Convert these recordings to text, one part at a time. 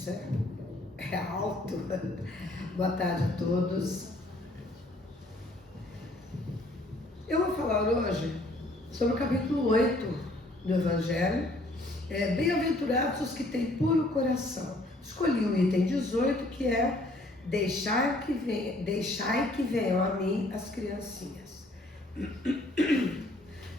metros, é alto. Boa tarde a todos. Eu vou falar hoje sobre o capítulo 8 do Evangelho. Bem-aventurados os que têm puro coração. Escolhi o item 18, que é deixai que venham a mim as criancinhas.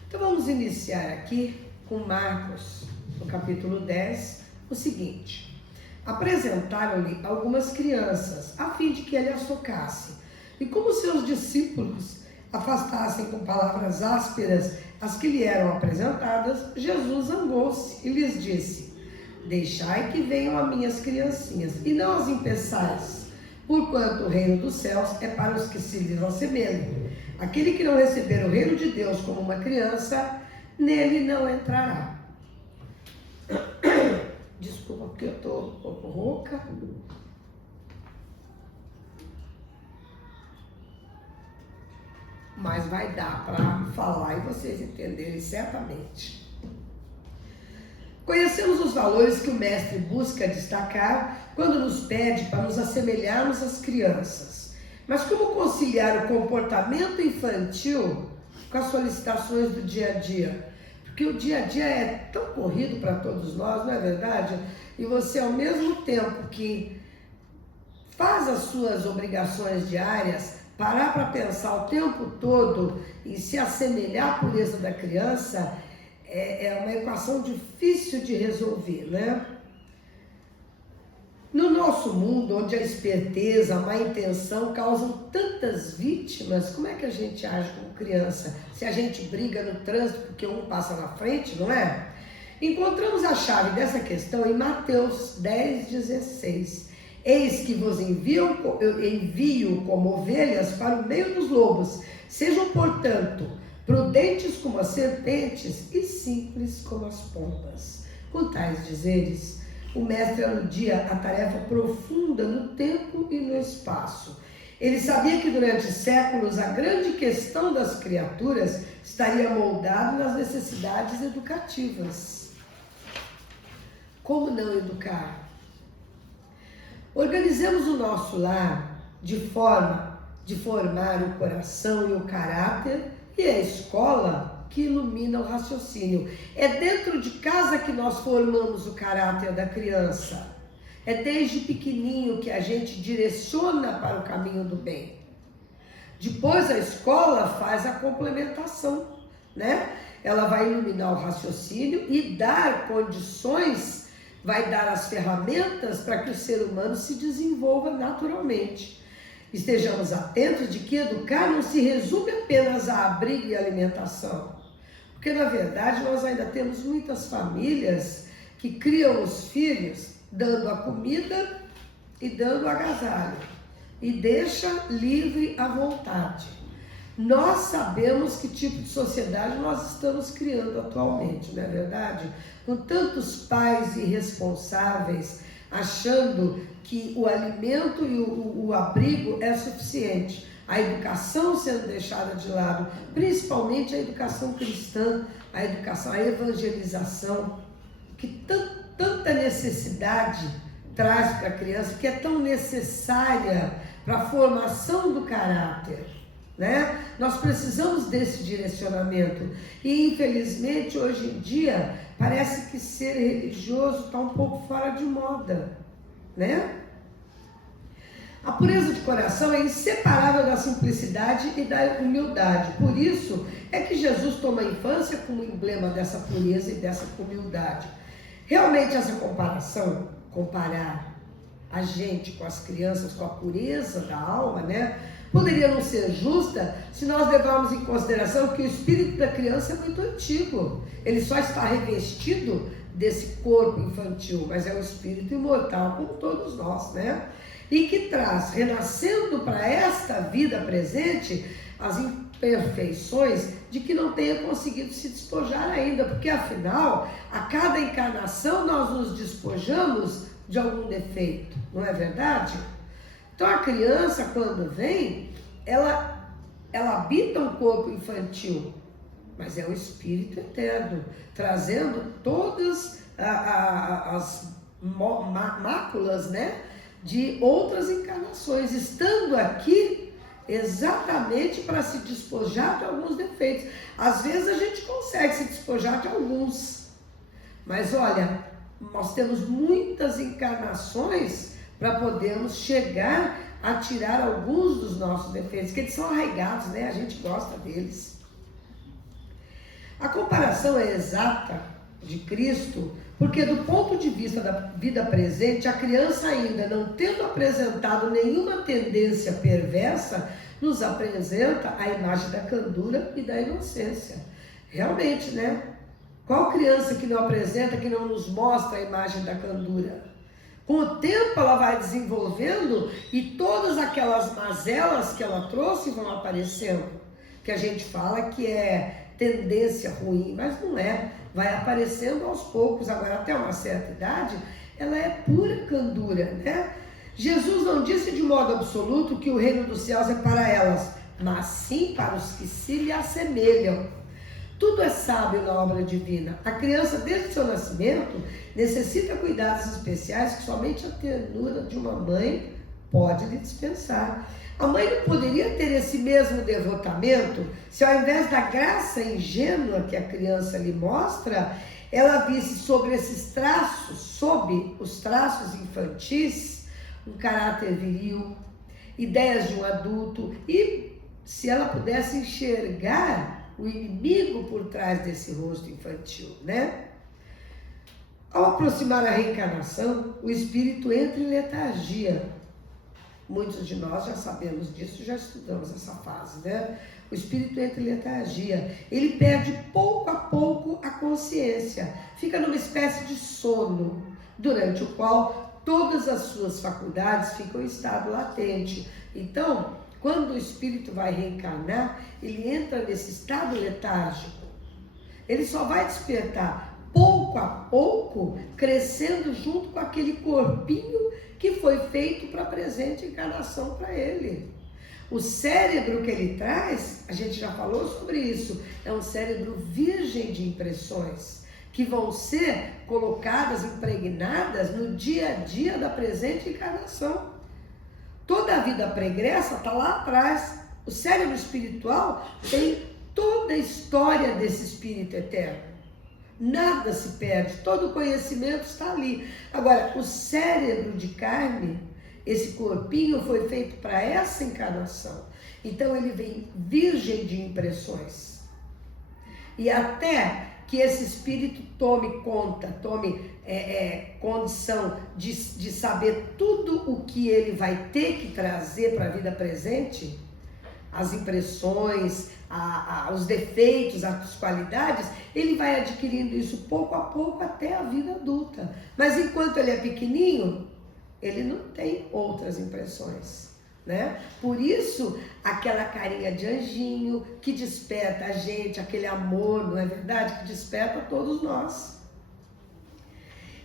Então vamos iniciar aqui com Marcos, no capítulo 10, o seguinte: apresentaram-lhe algumas crianças, a fim de que ele as tocasse. E como seus discípulos afastassem com palavras ásperas as que lhe eram apresentadas, Jesus zangou-se e lhes disse: deixai que venham a mim as criancinhas, e não as impeçais, porquanto o reino dos céus é para os que se lhes assemelham. Aquele que não receber o reino de Deus como uma criança, nele não entrará. Desculpa, porque eu estou um pouco rouca. Mas vai dar para falar e vocês entenderem certamente. Conhecemos os valores que o mestre busca destacar quando nos pede para nos assemelharmos às crianças. Mas como conciliar o comportamento infantil com as solicitações do dia a dia? Porque o dia a dia é tão corrido para todos nós, não é verdade? E você, ao mesmo tempo que faz as suas obrigações diárias, parar para pensar o tempo todo e se assemelhar à pureza da criança é uma equação difícil de resolver, né? No nosso mundo, onde a esperteza, a má intenção causam tantas vítimas, como é que a gente age como criança? Se a gente briga no trânsito porque um passa na frente, não é? Encontramos a chave dessa questão em Mateus 10,16. Eis que vos envio como ovelhas para o meio dos lobos. Sejam, portanto, prudentes como as serpentes e simples como as pombas. Com tais dizeres, o mestre aludia a tarefa profunda no tempo e no espaço. Ele sabia que durante séculos a grande questão das criaturas estaria moldada nas necessidades educativas. Como não educar? Organizemos o nosso lar de forma de formar o coração e o caráter, e a escola que ilumina o raciocínio. É dentro de casa que nós formamos o caráter da criança. É desde pequenininho que a gente direciona para o caminho do bem. Depois a escola faz a complementação, né? Ela vai iluminar o raciocínio e dar condições, vai dar as ferramentas para que o ser humano se desenvolva naturalmente. Estejamos atentos de que educar não se resume apenas a abrigo e alimentação. Porque, na verdade, nós ainda temos muitas famílias que criam os filhos dando a comida e dando o agasalho. E deixa livre à vontade. Nós sabemos que tipo de sociedade nós estamos criando atualmente, não é verdade? Com tantos pais irresponsáveis achando que o alimento e o abrigo é suficiente. A educação sendo deixada de lado, principalmente a educação cristã, a educação, a evangelização, que tanta necessidade traz para a criança, que é tão necessária para a formação do caráter, né? Nós precisamos desse direcionamento e, infelizmente, hoje em dia, parece que ser religioso está um pouco fora de moda, né? A pureza de coração é inseparável da simplicidade e da humildade. Por isso é que Jesus toma a infância como emblema dessa pureza e dessa humildade. Realmente essa comparação, comparar a gente com as crianças, com a pureza da alma, né? Poderia não ser justa se nós levarmos em consideração que o espírito da criança é muito antigo. Ele só está revestido desse corpo infantil, mas é um espírito imortal como todos nós, né? E que traz, renascendo para esta vida presente, as imperfeições de que não tenha conseguido se despojar ainda, porque afinal, a cada encarnação nós nos despojamos de algum defeito, não é verdade? Então a criança, quando vem, ela habita um corpo infantil, mas é o espírito eterno, trazendo todas as máculas, né, de outras encarnações, estando aqui exatamente para se despojar de alguns defeitos. Às vezes a gente consegue se despojar de alguns, mas olha, nós temos muitas encarnações para podermos chegar a tirar alguns dos nossos defeitos, que eles são arraigados, né? A gente gosta deles. A comparação é exata de Cristo, porque do ponto de vista da vida presente, a criança ainda não tendo apresentado nenhuma tendência perversa, nos apresenta a imagem da candura e da inocência. Realmente, né? Qual criança que não apresenta, que não nos mostra a imagem da candura? Com o tempo ela vai desenvolvendo e todas aquelas mazelas que ela trouxe vão aparecendo, que a gente fala que é tendência ruim, mas não é, vai aparecendo aos poucos. Agora, até uma certa idade, ela é pura candura, né? Jesus não disse de modo absoluto que o reino dos céus é para elas, mas sim para os que se lhe assemelham. Tudo é sábio na obra divina. A criança, desde seu nascimento, necessita cuidados especiais que somente a ternura de uma mãe pode lhe dispensar. A mãe não poderia ter esse mesmo devotamento se, ao invés da graça ingênua que a criança lhe mostra, ela visse sobre esses traços, sob os traços infantis, um caráter viril, ideias de um adulto, e se ela pudesse enxergar o inimigo por trás desse rosto infantil, né? Ao aproximar a reencarnação, o espírito entra em letargia. Muitos de nós já sabemos disso, já estudamos essa fase, né? O espírito entra em letargia. Ele perde pouco a pouco a consciência. Fica numa espécie de sono, durante o qual todas as suas faculdades ficam em estado latente. Então, quando o espírito vai reencarnar, ele entra nesse estado letárgico. Ele só vai despertar pouco a pouco, crescendo junto com aquele corpinho que foi feito para a presente encarnação para ele. O cérebro que ele traz, a gente já falou sobre isso, é um cérebro virgem de impressões, que vão ser colocadas, impregnadas no dia a dia da presente encarnação. Toda a vida pregressa está lá atrás. O cérebro espiritual tem toda a história desse espírito eterno. Nada se perde, todo o conhecimento está ali. Agora, o cérebro de carne, esse corpinho foi feito para essa encarnação. Então ele vem virgem de impressões. E até que esse espírito tome conta, tome condição de saber tudo o que ele vai ter que trazer para a vida presente, as impressões, os defeitos, as qualidades, ele vai adquirindo isso pouco a pouco até a vida adulta. Mas enquanto ele é pequenininho, ele não tem outras impressões, né? Por isso, aquela carinha de anjinho que desperta a gente, aquele amor, não é verdade? Que desperta todos nós.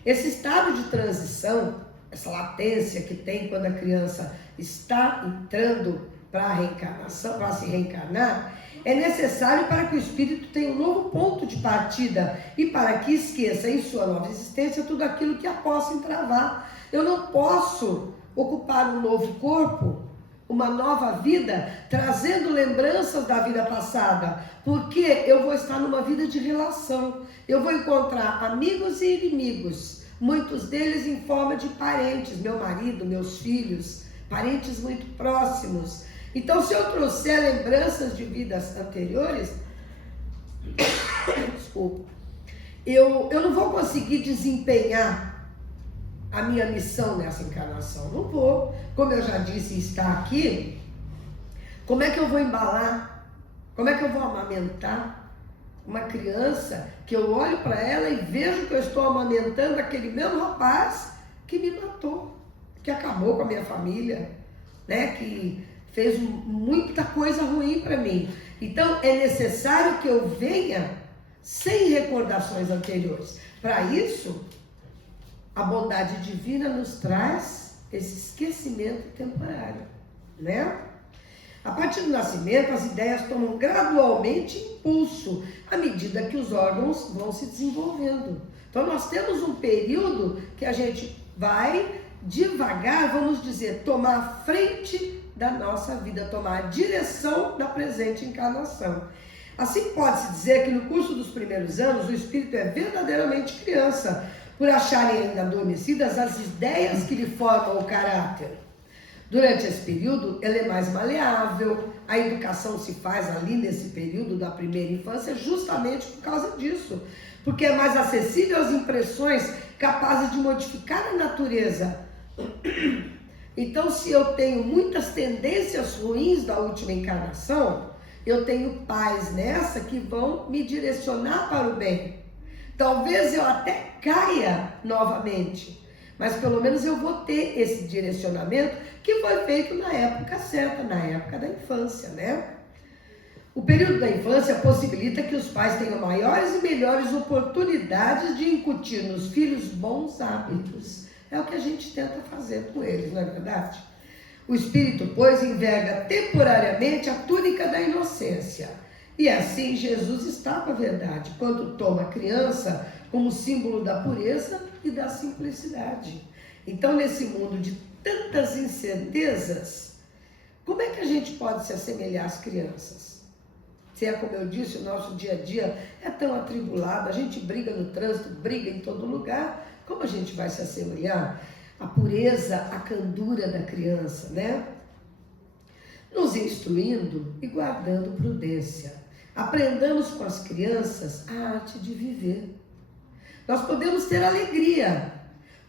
Esse estado de transição, essa latência que tem quando a criança está entrando para a reencarnação, para se reencarnar, é necessário para que o espírito tenha um novo ponto de partida e para que esqueça em sua nova existência tudo aquilo que a possa entravar. Eu não posso ocupar um novo corpo, uma nova vida, trazendo lembranças da vida passada, porque eu vou estar numa vida de relação. Eu vou encontrar amigos e inimigos, muitos deles em forma de parentes, meu marido, meus filhos, parentes muito próximos. Então, se eu trouxer lembranças de vidas anteriores, desculpa, eu não vou conseguir desempenhar a minha missão nessa encarnação. Não vou. Como eu já disse, está aqui, como é que eu vou embalar? Como é que eu vou amamentar uma criança que eu olho para ela e vejo que eu estou amamentando aquele mesmo rapaz que me matou, que acabou com a minha família, né? Que fez muita coisa ruim para mim. Então, é necessário que eu venha sem recordações anteriores. Para isso, a bondade divina nos traz esse esquecimento temporário, né? A partir do nascimento, as ideias tomam gradualmente impulso à medida que os órgãos vão se desenvolvendo. Então, nós temos um período que a gente vai devagar, vamos dizer, tomar a frente da nossa vida, tomar a direção da presente encarnação. Assim, pode-se dizer que no curso dos primeiros anos, o espírito é verdadeiramente criança, por acharem ainda adormecidas as ideias que lhe formam o caráter. Durante esse período, ela é mais maleável, a educação se faz ali nesse período da primeira infância justamente por causa disso, porque é mais acessível às impressões capazes de modificar a natureza. Então, se eu tenho muitas tendências ruins da última encarnação, eu tenho pais nessa que vão me direcionar para o bem. Talvez eu até caia novamente, mas pelo menos eu vou ter esse direcionamento que foi feito na época certa, na época da infância, né? O período da infância possibilita que os pais tenham maiores e melhores oportunidades de incutir nos filhos bons hábitos. É o que a gente tenta fazer com eles, não é verdade? O espírito, pois, enverga temporariamente a túnica da inocência. E assim Jesus está com a verdade, quando toma a criança como símbolo da pureza e da simplicidade. Então, nesse mundo de tantas incertezas, como é que a gente pode se assemelhar às crianças? Se é como eu disse, o nosso dia a dia é tão atribulado, a gente briga no trânsito, briga em todo lugar, como a gente vai se assemelhar? A pureza, a candura da criança, né? Nos instruindo e guardando prudência. Aprendamos com as crianças a arte de viver. Nós podemos ter alegria.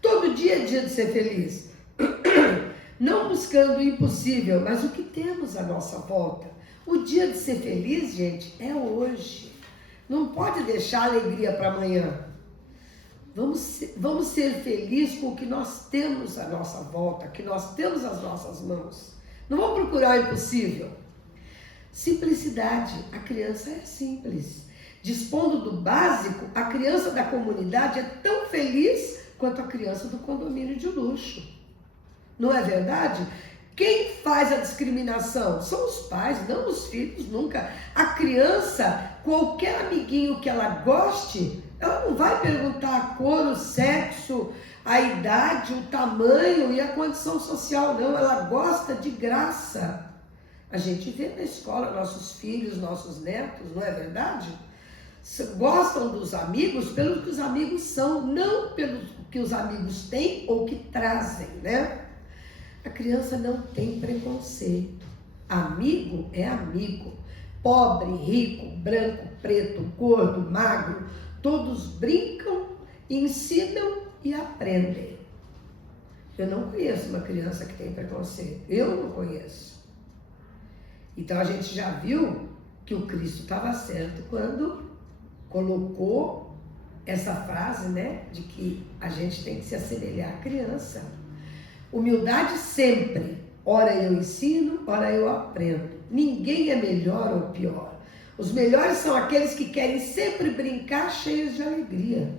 Todo dia é dia de ser feliz. Não buscando o impossível, mas o que temos à nossa volta. O dia de ser feliz, gente, é hoje. Não pode deixar a alegria para amanhã. Vamos ser felizes com o que nós temos à nossa volta, que nós temos às nossas mãos. Não vamos procurar o impossível. Simplicidade. A criança é simples. Dispondo do básico, a criança da comunidade é tão feliz quanto a criança do condomínio de luxo. Não é verdade? Quem faz a discriminação? São os pais, não os filhos, nunca. A criança, qualquer amiguinho que ela goste, ela não vai perguntar a cor, o sexo, a idade, o tamanho e a condição social, não. Ela gosta de graça. A gente vê na escola nossos filhos, nossos netos, não é verdade? Gostam dos amigos pelo que os amigos são, não pelo que os amigos têm ou que trazem, né? A criança não tem preconceito. Amigo é amigo. Pobre, rico, branco, preto, gordo, magro, todos brincam, ensinam e aprendem. Eu não conheço uma criança que tem preconceito. Eu não conheço. Então a gente já viu que o Cristo estava certo quando colocou essa frase, né, de que a gente tem que se assemelhar à criança. Humildade sempre. Ora eu ensino, ora eu aprendo. Ninguém é melhor ou pior. Os melhores são aqueles que querem sempre brincar cheios de alegria.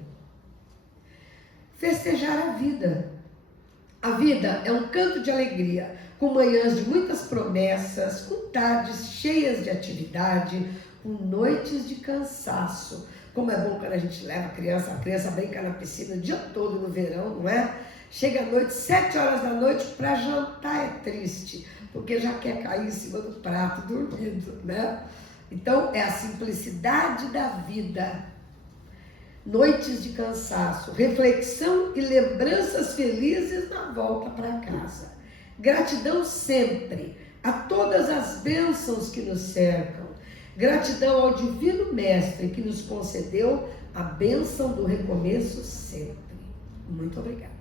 Festejar a vida. A vida é um canto de alegria, com manhãs de muitas promessas, com tardes cheias de atividade, com noites de cansaço. Como é bom quando a gente leva a criança brinca na piscina o dia todo no verão, não é? Chega à noite, 7 horas da noite, para jantar é triste, porque já quer cair em cima do prato, dormindo, né? Então, é a simplicidade da vida. Noites de cansaço, reflexão e lembranças felizes na volta para casa. Gratidão sempre a todas as bênçãos que nos cercam. Gratidão ao Divino Mestre que nos concedeu a bênção do recomeço sempre. Muito obrigada.